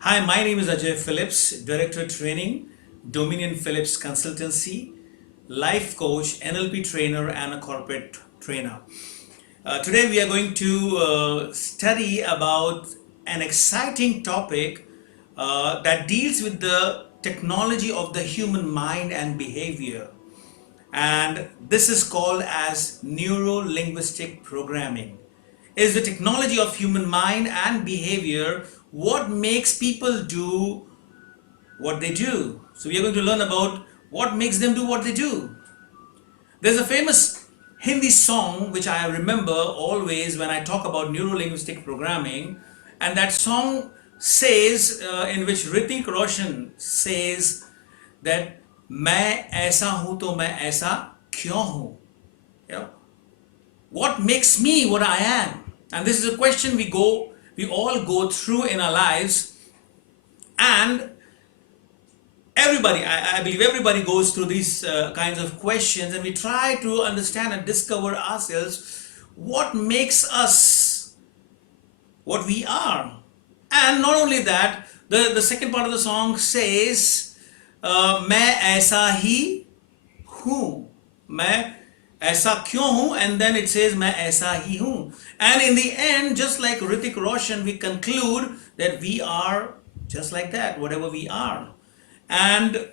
Hi, my name is Phillips, Director Training, Dominion Phillips Consultancy, Life Coach, NLP Trainer, and a Corporate Trainer. Today we are going to study about an exciting topic that deals with the technology of the human mind and behavior. And this is called as Neuro Linguistic Programming. Is the technology of human mind and behavior what makes people do what they do? So we are going to learn about what makes them do what they do. There's a famous Hindi song which I remember always when I talk about neuro-linguistic programming, and that song says, in which Hrithik Roshan says that मैं ऐसा हूं तो मैं ऐसा क्यों हूं? You know, what makes me what I am? And this is a question we all go through in our lives, and everybody, I believe everybody goes through these kinds of questions, and we try to understand and discover ourselves what makes us what we are. And not only that, the second part of the song says, मैं ऐसा ही हूं, मैं ऐसा क्यों हूं, and then it says मैं ऐसा ही हूं. And in the end, just like Hrithik Roshan, we conclude that we are just like that, whatever we are. And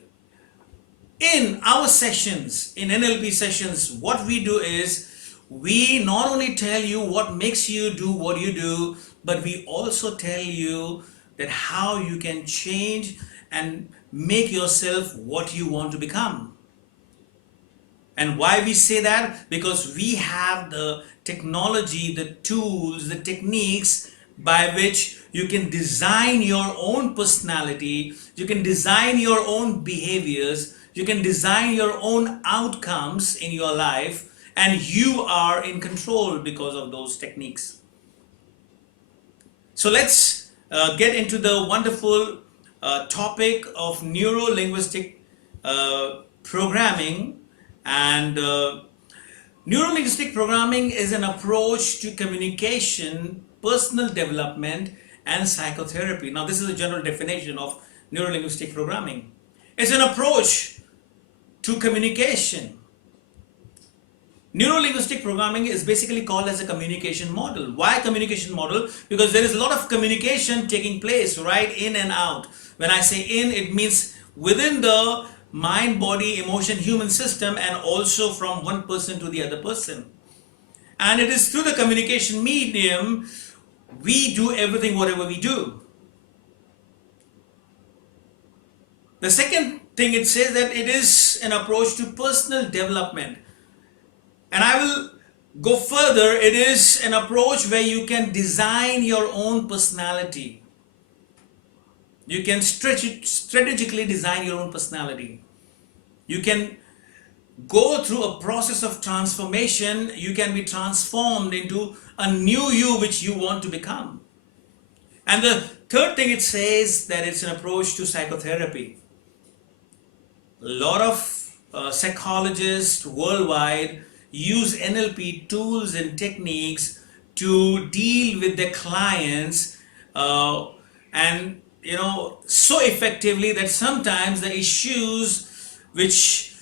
in our sessions, in NLP sessions, what we do is we not only tell you what makes you do what you do, but we also tell you that how you can change and make yourself what you want to become. And why we say that? Because we have the technology, the tools, the techniques by which you can design your own personality, you can design your own behaviors, you can design your own outcomes in your life, and you are in control because of those techniques. So let's get into the wonderful topic of neuro-linguistic programming. And neuro-linguistic programming is an approach to communication, personal development, and psychotherapy. Now, this is a general definition of neuro-linguistic programming. It's an approach to communication. Neuro-linguistic programming is basically called as a communication model. Why communication model? Because there is a lot of communication taking place, right, in and out. When I say in, it means within the mind, body, emotion, human system, and also from one person to the other person. And it is through the communication medium we do everything, whatever we do. The second thing, it says that it is an approach to personal development. And I will go further. It is an approach where you can design your own personality. You can strategically design your own personality. You can go through a process of transformation. You can be transformed into a new you which you want to become. And the third thing, it says that it's an approach to psychotherapy. A lot of psychologists worldwide use NLP tools and techniques to deal with their clients, and so effectively that sometimes the issues which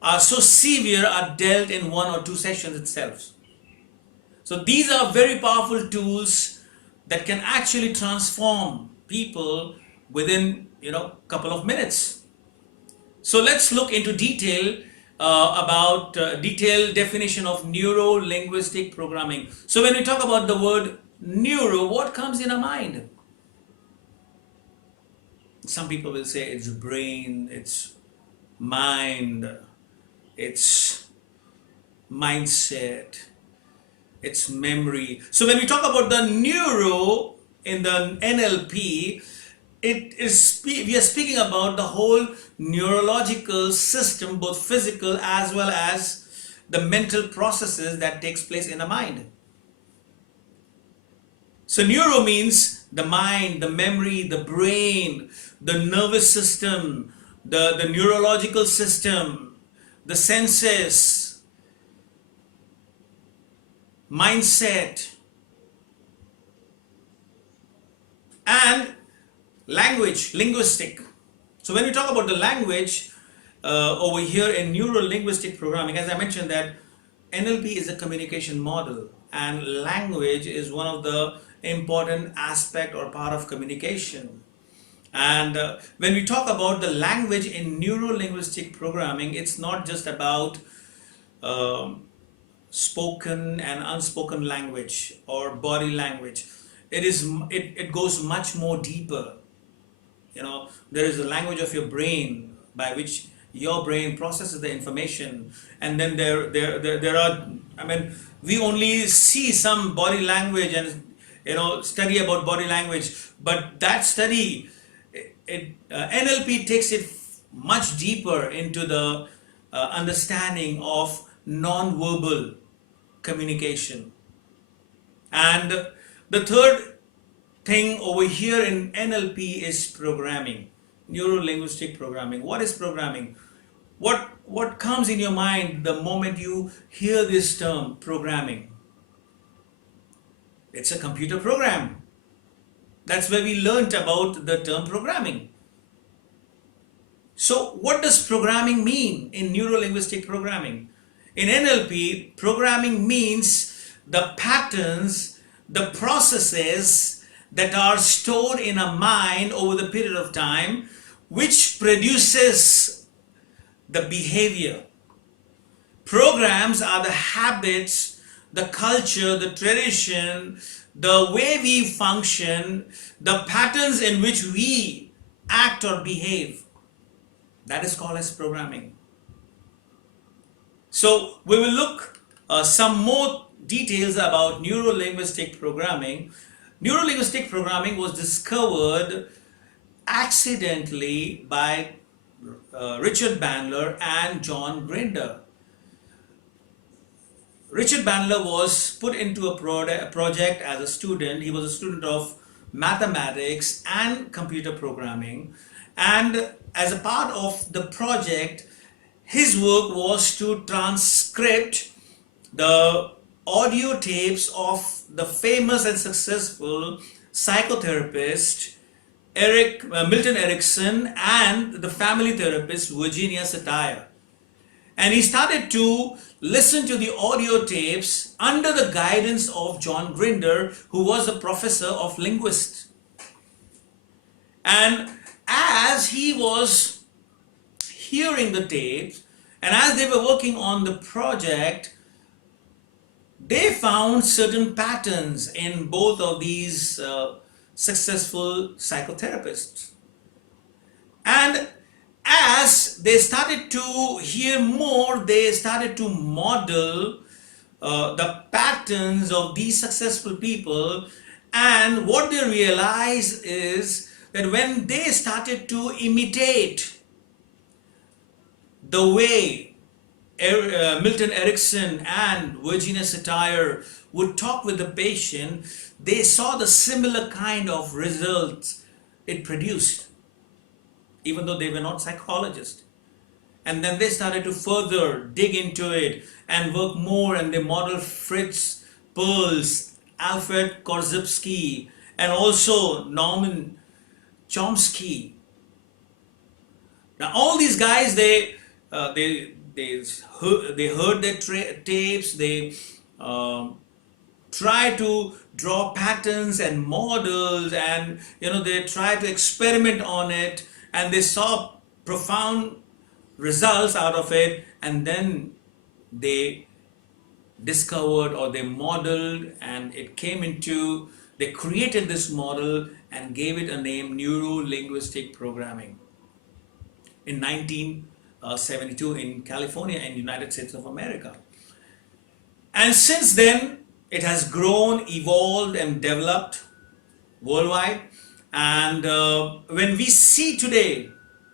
are so severe are dealt in one or two sessions itself. So these are very powerful tools that can actually transform people within couple of minutes. So let's look into detail about detailed definition of neuro-linguistic programming. So when we talk about the word neuro, what comes in our mind? Some people will say it's brain, it's mind, it's mindset, it's memory. So when we talk about the neuro in the NLP, we are speaking about the whole neurological system, both physical as well as the mental processes that takes place in the mind. So neuro means the mind, the memory, the brain, the nervous system, the neurological system, the senses, mindset. And Language, linguistic. So when we talk about the language over here in Neuro Linguistic Programming, as I mentioned that NLP is a communication model and language is one of the important aspect or part of communication. And when we talk about the language in Neuro Linguistic Programming, it's not just about um, spoken and unspoken language or body language. It goes much more deeper. There is the language of your brain by which your brain processes the information, and then there are, I mean, we only see some body language and study about body language, but that study, NLP takes it much deeper into the understanding of non-verbal communication. And the third thing over here in NLP is programming, neuro linguistic programming. What is programming? What comes in your mind the moment you hear this term programming? It's a computer program. That's where we learned about the term programming. So what does programming mean in neuro linguistic programming? In NLP, programming means the patterns, the processes that are stored in a mind over the period of time, which produces the behavior. Programs are the habits, the culture, the tradition, the way we function, the patterns in which we act or behave. That is called as programming. So we will look some more details about neuro-linguistic programming. Neuro-linguistic programming was discovered accidentally by Richard Bandler and John Grinder. Richard Bandler was put into a project as a student. He was a student of mathematics and computer programming, and as a part of the project, his work was to transcript the audio tapes of the famous and successful psychotherapist Milton Erickson and the family therapist Virginia Satir. And he started to listen to the audio tapes under the guidance of John Grinder, who was a professor of linguistics. And as he was hearing the tapes and as they were working on the project, they found certain patterns in both of these successful psychotherapists. And as they started to hear more, they started to model the patterns of these successful people. And what they realized is that when they started to imitate the way Milton Erickson and Virginia Satir would talk with the patient, they saw the similar kind of results it produced, even though they were not psychologists. And then they started to further dig into it and work more, and they modeled Fritz Perls, Alfred Korzybski, and also Norman Chomsky. Now all these guys, they heard their tapes, they try to draw patterns and models, and they try to experiment on it, and they saw profound results out of it, and then they discovered or they modeled, and it came into, they created this model and gave it a name, Neuro Linguistic Programming, in 1972 in California and United States of America. And since then it has grown, evolved and developed worldwide. And when we see today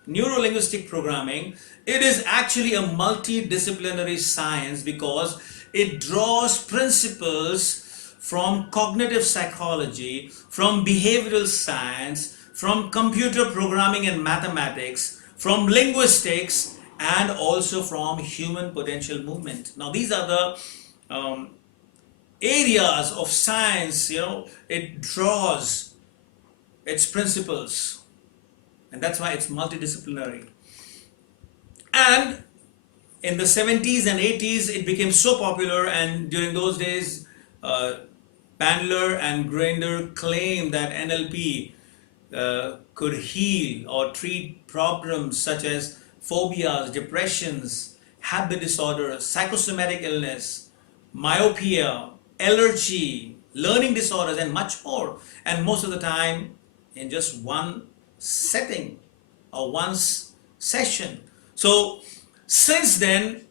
neuro-linguistic programming, it is actually a multidisciplinary science because it draws principles from cognitive psychology, from behavioral science, from computer programming and mathematics, from linguistics, and also from human potential movement. Now these are the areas of science, it draws its principles. And that's why it's multidisciplinary. And in the 70s and 80s, it became so popular, and during those days, Bandler and Grinder claimed that NLP could heal or treat problems such as phobias, depressions, habit disorders, psychosomatic illness, myopia, allergy, learning disorders, and much more. And most of the time, in just one setting or session. So, since then,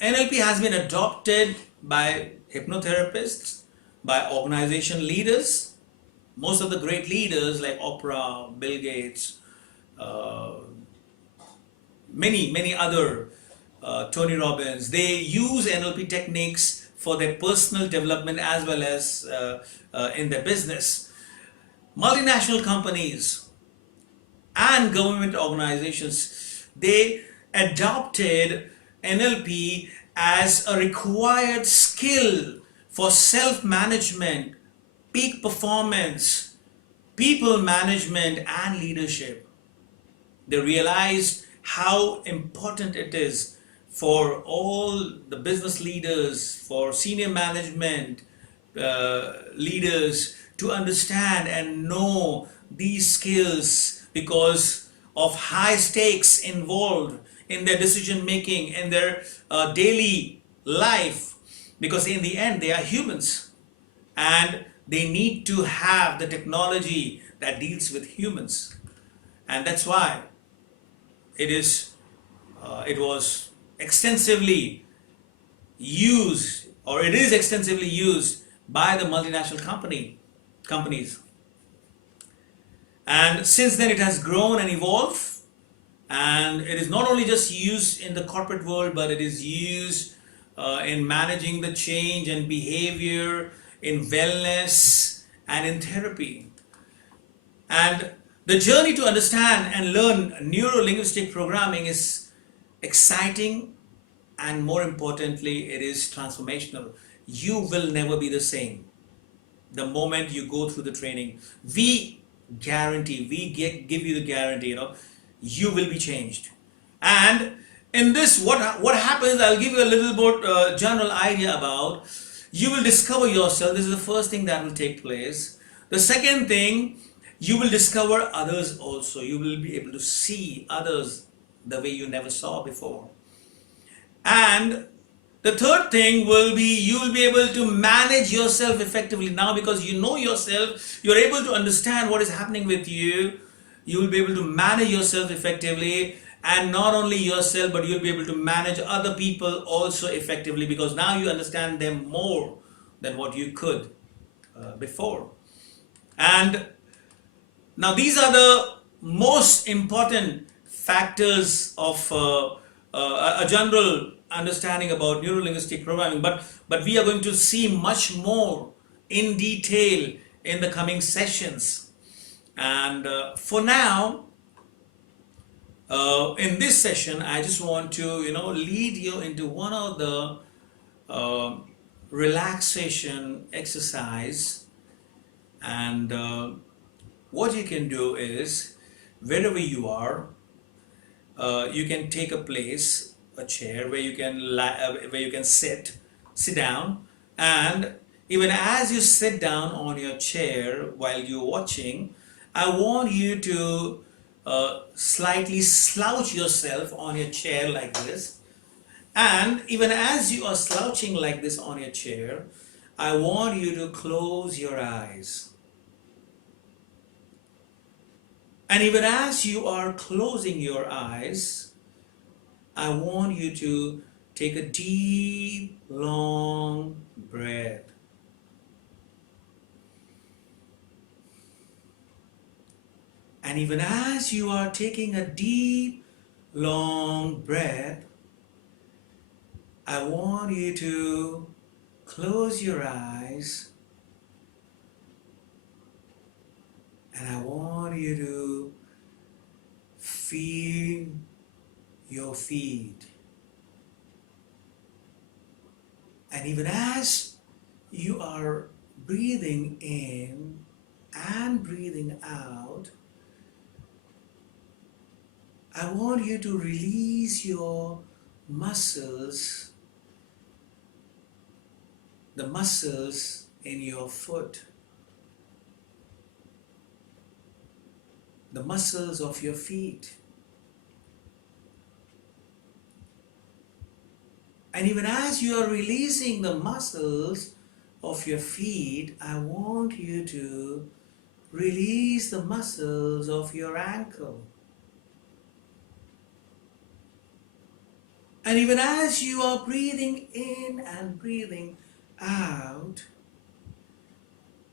NLP has been adopted by hypnotherapists, by organization leaders. Most of the great leaders like Oprah, Bill Gates, uh, many other, Tony Robbins, they use NLP techniques for their personal development as well as in their business. Multinational companies and government organizations, they adopted NLP as a required skill for self-management, peak performance, people management, and leadership. They realized how important it is for all the business leaders, for senior management leaders to understand and know these skills because of high stakes involved in their decision making, in their daily life, because in the end they are humans and they need to have the technology that deals with humans. And that's why it was extensively used, or it is extensively used by the multinational companies. And since then it has grown and evolved, and it is not only just used in the corporate world, but it is used in managing the change and behavior, in wellness, and in therapy. And the journey to understand and learn neuro linguistic programming is exciting, and more importantly, it is transformational. You will never be the same the moment you go through the training. We guarantee, give you the guarantee, you will be changed. And in this, what happens, I'll give you a little bit general idea about. You will discover yourself. This is the first thing that will take place. The second thing, you will discover others also. You will be able to see others the way you never saw before. And the third thing will be, you will be able to manage yourself effectively now, because you know yourself, you're able to understand what is happening with you. You will be able to manage yourself effectively, and not only yourself, but you'll be able to manage other people also effectively, because now you understand them more than what you could before. And now these are the most important factors of a general understanding about neuro-linguistic programming, but we are going to see much more in detail in the coming sessions. And for now, in this session, I just want to lead you into one of the relaxation exercise. And what you can do is, wherever you are, you can take a place, a chair where you can sit down. And even as you sit down on your chair while you're watching, I want you to slightly slouch yourself on your chair like this. And even as you are slouching like this on your chair, I want you to close your eyes. And even as you are closing your eyes, I want you to take a deep, long breath. And even as you are taking a deep, long breath, I want you to close your eyes. And I want you to feel your feet. And even as you are breathing in and breathing out, I want you to release your muscles, the muscles in your foot, the muscles of your feet. And even as you are releasing the muscles of your feet, I want you to release the muscles of your ankle. And even as you are breathing in and breathing out,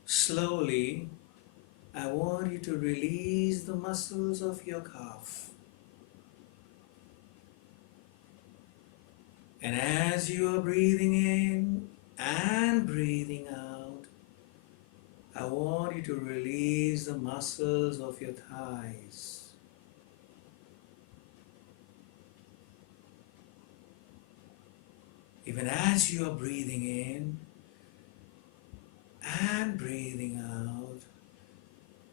slowly, I want you to release the muscles of your calf. And as you are breathing in and breathing out, I want you to release the muscles of your thighs. Even as you are breathing in and breathing out,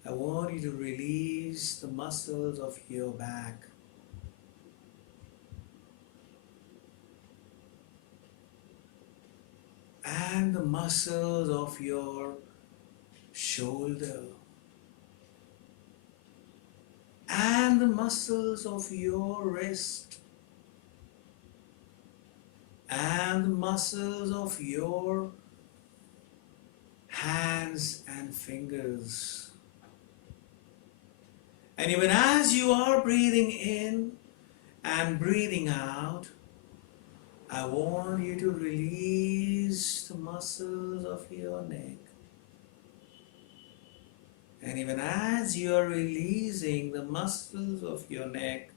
I want you to release the muscles of your back. And the muscles of your shoulder. And the muscles of your wrist. And the muscles of your hands and fingers. And even as you are breathing in and breathing out, I want you to release the muscles of your neck. And even as you are releasing the muscles of your neck,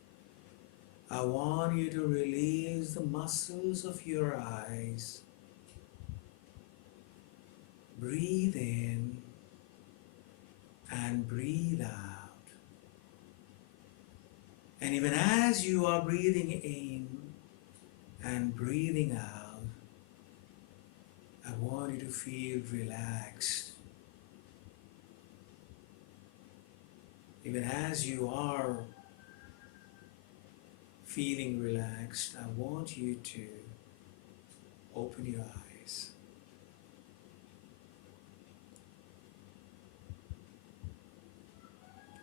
I want you to release the muscles of your eyes. Breathe in and breathe out. And even as you are breathing in and breathing out, I want you to feel relaxed. Even as you are feeling relaxed, I want you to open your eyes.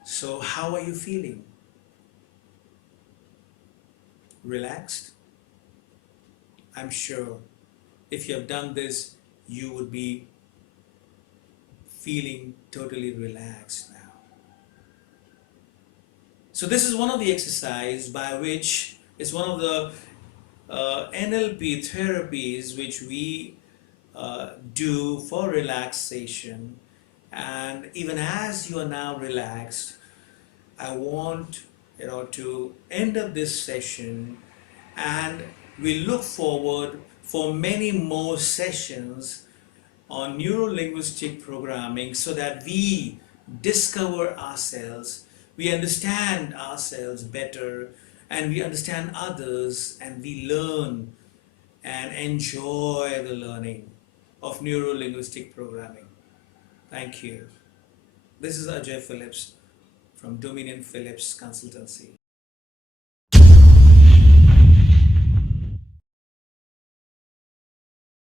So, how are you feeling? Relaxed? I'm sure if you have done this, you would be feeling totally relaxed now. So this is one of the exercise by which it's one of the NLP therapies which we do for relaxation. And even as you are now relaxed, I want to end up this session, and we look forward for many more sessions on neuro linguistic programming so that we discover ourselves, we understand ourselves better, and we understand others, and we learn and enjoy the learning of neuro linguistic programming. Thank you. This is Ajay Phillips from Dominion Phillips Consultancy.